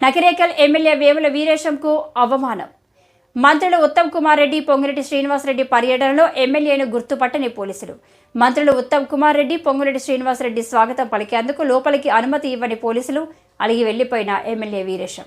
Nakrekal MLA Vemula వీరేశంకు అవమానం. మంత్రులు ఉత్తమ్ కుమార్ రెడ్డి పొంగిరెడ్డి శ్రీనివాసరెడ్డి పర్యటనలో ఎమ్మెల్యేను గుర్తుపట్టని పోలీసులు. మంత్రులు ఉత్తమ్ కుమార్ రెడ్డి పొంగిరెడ్డి శ్రీనివాసరెడ్డి స్వాగతం పలికేందుకు లోపలికి అనుమతి ఇవ్వని పోలీసులు అలిగి వెళ్ళిపోయిన ఎమ్మెల్యే వీరేశం.